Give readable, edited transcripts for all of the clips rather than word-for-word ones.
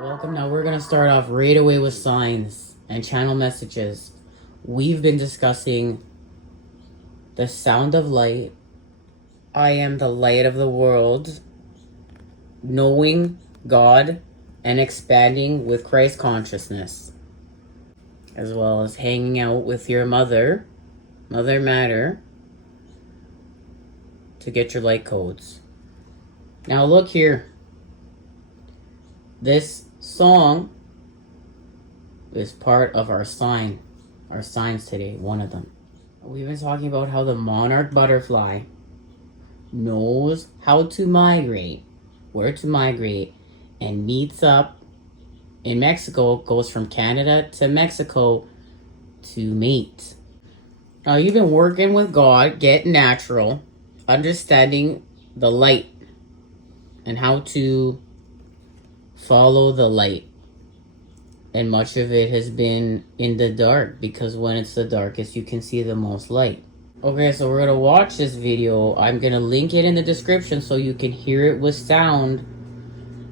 Welcome. Now we're going to start off right away with signs and channel messages. We've been discussing the sound of light. I am the light of the world. Knowing God and expanding with Christ consciousness. As well as hanging out with your mother, Mother Matter, to get your light codes. Now look here. This song is part of our signs today, one of them. We've been talking about how the monarch butterfly knows how to migrate, where to migrate, and meets up in Mexico, goes from Canada to Mexico to mate. Now you've been working with God, getting natural, understanding the light, and how to follow the light. And much of it has been in the dark, because when it's the darkest, you can see the most light. Okay, so we're going to watch this video. I'm going to link it in the description so you can hear it with sound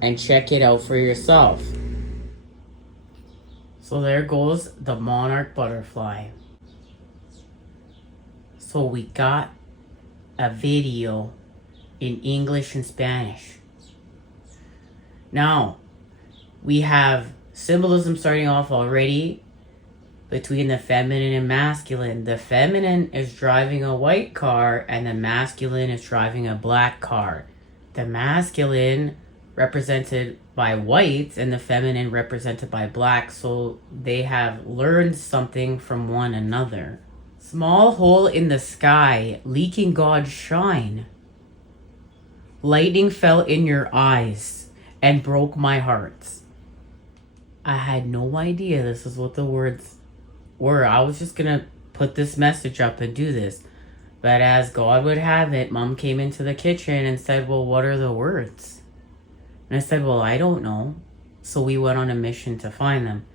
and check it out for yourself. So there goes the monarch butterfly. So we got a video in English and Spanish. Now, we have symbolism starting off already between the feminine and masculine. The feminine is driving a white car and the masculine is driving a black car. The masculine represented by white and the feminine represented by black, so they have learned something from one another. Small hole in the sky, leaking God's shine. Lightning fell in your eyes and broke my heart. I had no idea this is what the words were. I was just going to put this message up and do this. But as God would have it, Mom came into the kitchen and said, well, what are the words? And I said, well, I don't know. So we went on a mission to find them.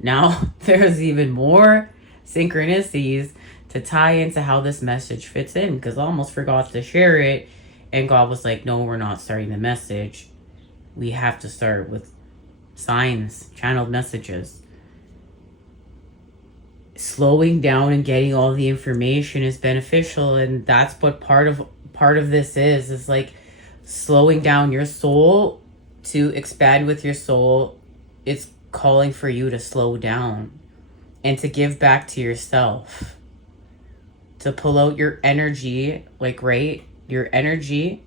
Now, there's even more synchronicities to tie into how this message fits in, because I almost forgot to share it. And God was like, no, we're not starting the message. We have to start with signs, channeled messages. Slowing down and getting all the information is beneficial, and that's what part of this is like slowing down your soul to expand with your soul. It's calling for you to slow down and to give back to yourself, to pull out your energy, your energy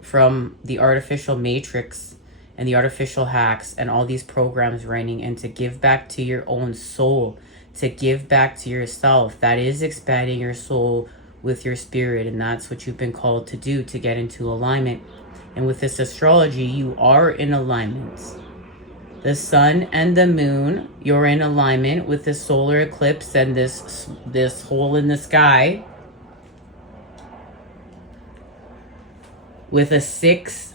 from the artificial matrix and the artificial hacks and all these programs running, and to give back to your own soul, to give back to yourself. That is expanding your soul with your spirit, and that's what you've been called to do, to get into alignment. And with this astrology, you are in alignment. The sun and the moon, you're in alignment with the solar eclipse and this hole in the sky with a 6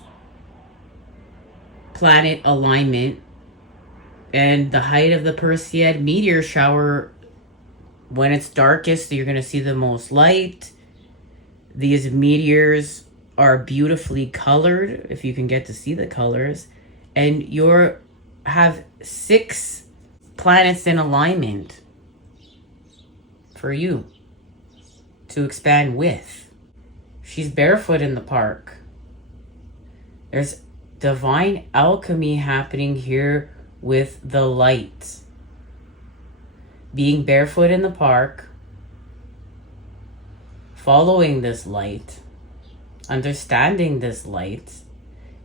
planet alignment. And the height of the Perseid meteor shower, when it's darkest, you're going to see the most light. These meteors are beautifully colored, if you can get to see the colors. And you have 6 planets in alignment for you to expand with. She's barefoot in the park. There's divine alchemy happening here with the light. Being barefoot in the park, following this light, understanding this light,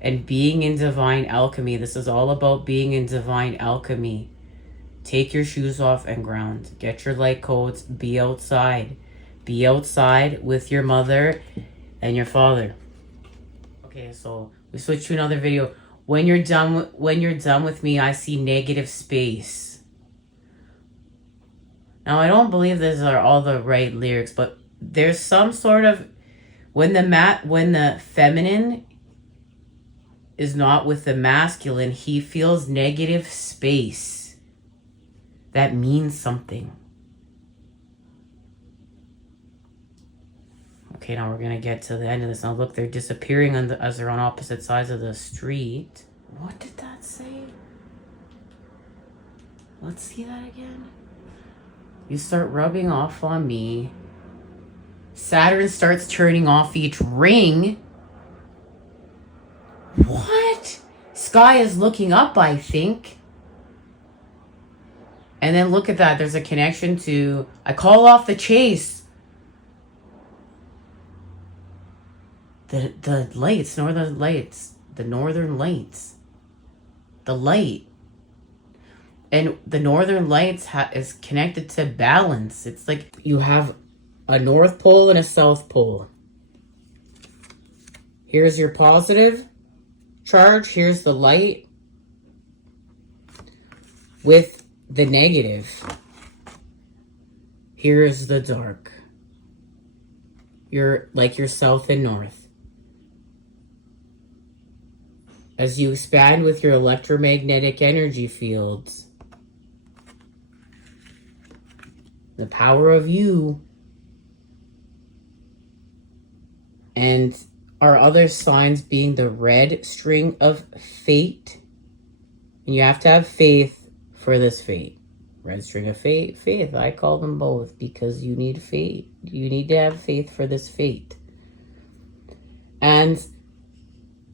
and being in divine alchemy. This is all about being in divine alchemy. Take your shoes off and ground. Get your light codes. Be outside. Be outside with your mother and your father. Okay, so we switch to another video. When you're done with me, I see negative space. Now, I don't believe these are all the right lyrics, but there's some sort of when the feminine is not with the masculine, he feels negative space. That means something. Okay, now we're gonna get to the end of this. Now look, they're disappearing as they're on opposite sides of the street. What did that say? Let's see that again. You start rubbing off on me. Saturn starts turning off each ring. What? Sky is looking up, I think. And then look at that. There's a connection to... I call off the chase. The lights. Northern lights. The northern lights. The light. And the northern lights is connected to balance. It's like you have a north pole and a south pole. Here's your positive charge. Here's the light with the negative. Here's the dark. You're like your south and north. As you expand with your electromagnetic energy fields, the power of you and our other signs being the red string of fate. And you have to have faith for this fate. Red string of faith. I call them both because you need faith. You need to have faith for this fate. And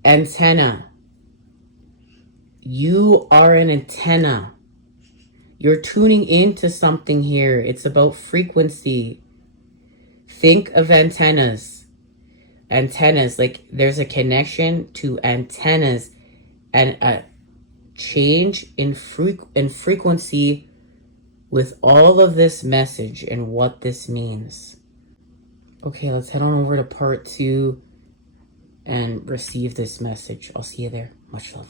antenna. You are an antenna. You're tuning into something here. It's about frequency. Think of antennas. Antennas, like there's a connection to antennas and a change in frequency with all of this message and what this means. Okay, let's head on over to part 2 and receive this message. I'll see you there. Much love.